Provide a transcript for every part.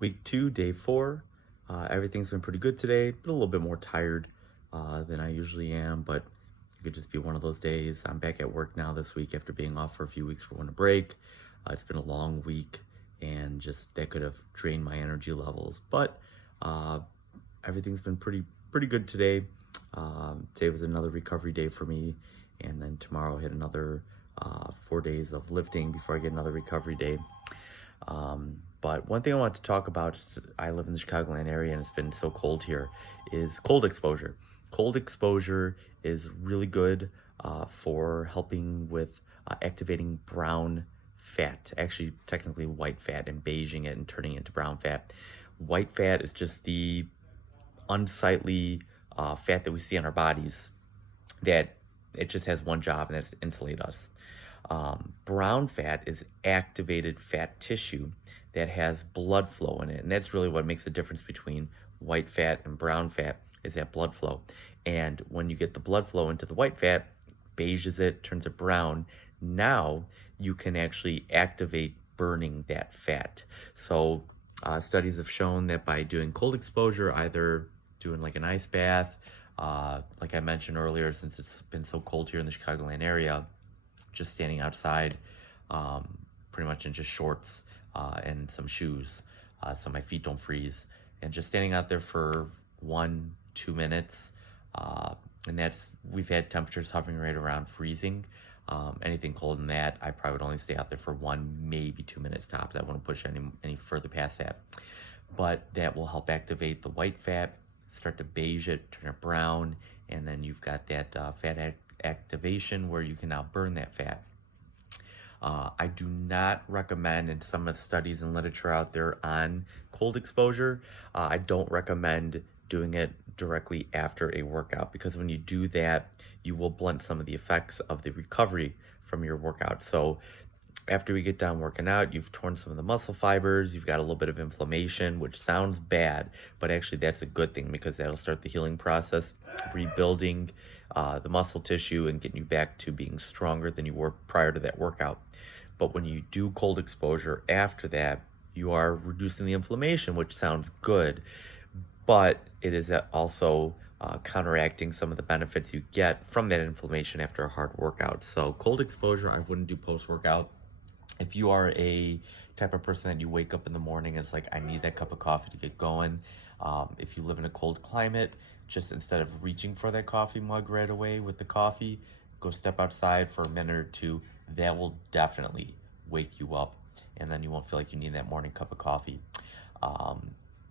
Week 2, day 4. Everything's been pretty good today, but a little bit more tired than I usually am, but it could just be one of those days. I'm back at work now this week after being off for a few weeks for winter break. It's been a long week, and just that could have drained my energy levels, but uh, everything's been pretty good today. Today was another recovery day for me, and then tomorrow I hit another 4 days of lifting before I get another recovery day. But one thing I want to talk about, I live in the Chicagoland area and it's been so cold here, is cold exposure. Cold exposure is really good for helping with activating brown fat, actually technically white fat, and beiging it and turning it into brown fat. White fat is just the unsightly fat that we see on our bodies that it just has one job, and that's to insulate us. Brown fat is activated fat tissue that has blood flow in it, and that's really what makes the difference between white fat and brown fat, is that blood flow. And when you get the blood flow into the white fat, beiges it, turns it brown. Now you can actually activate burning that fat. So studies have shown that by doing cold exposure, either doing like an ice bath, like I mentioned earlier, since it's been so cold here in the Chicagoland area, just standing outside, pretty much in just shorts and some shoes, so my feet don't freeze, and just standing out there for 1-2 minutes, and we've had temperatures hovering right around freezing. Anything cold than that, I probably would only stay out there for 1, maybe 2 minutes tops. I wouldn't push any further past that. But that will help activate the white fat, start to beige it, turn it brown, and then you've got that fat activation where you can now burn that fat. I do not recommend, in some of the studies and literature out there on cold exposure, I don't recommend doing it directly after a workout, because when you do that, you will blunt some of the effects of the recovery from your workout. So after we get done working out, you've torn some of the muscle fibers, you've got a little bit of inflammation, which sounds bad, but actually that's a good thing, because that'll start the healing process, rebuilding the muscle tissue and getting you back to being stronger than you were prior to that workout. But when you do cold exposure after that, you are reducing the inflammation, which sounds good, but it is also counteracting some of the benefits you get from that inflammation after a hard workout. So cold exposure, I wouldn't do post-workout. If you are a type of person that you wake up in the morning and it's like, I need that cup of coffee to get going. If you live in a cold climate, just instead of reaching for that coffee mug right away with the coffee, go step outside for a minute or two. That will definitely wake you up, and then you won't feel like you need that morning cup of coffee.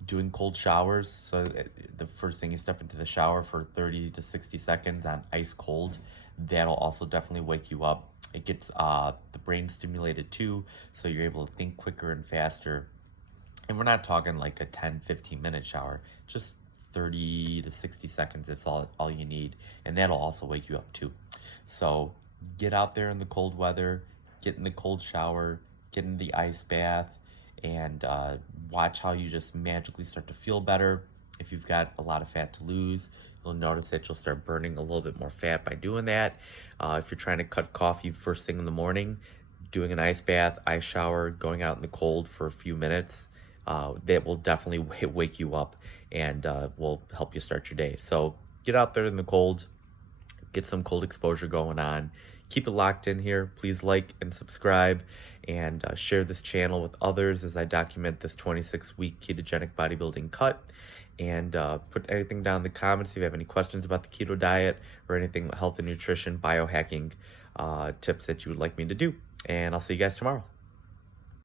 Doing cold showers. So the first thing you step into the shower for 30 to 60 seconds on ice cold, that'll also definitely wake you up. It gets the brain stimulated too, so you're able to think quicker and faster. And we're not talking like a 10-15 minute shower, just 30 to 60 seconds. That's all you need, and that'll also wake you up too. So get out there in the cold weather, get in the cold shower, get in the ice bath, and watch how you just magically start to feel better. If you've got a lot of fat to lose, you'll notice that you'll start burning a little bit more fat by doing that. If you're trying to cut coffee first thing in the morning, doing an ice bath, ice shower, going out in the cold for a few minutes, that will definitely wake you up and will help you start your day. So get out there in the cold, get some cold exposure going on. Keep it locked in here. Please like and subscribe, and share this channel with others as I document this 26-week ketogenic bodybuilding cut. And put anything down in the comments if you have any questions about the keto diet or anything health and nutrition, biohacking tips that you would like me to do. And I'll see you guys tomorrow.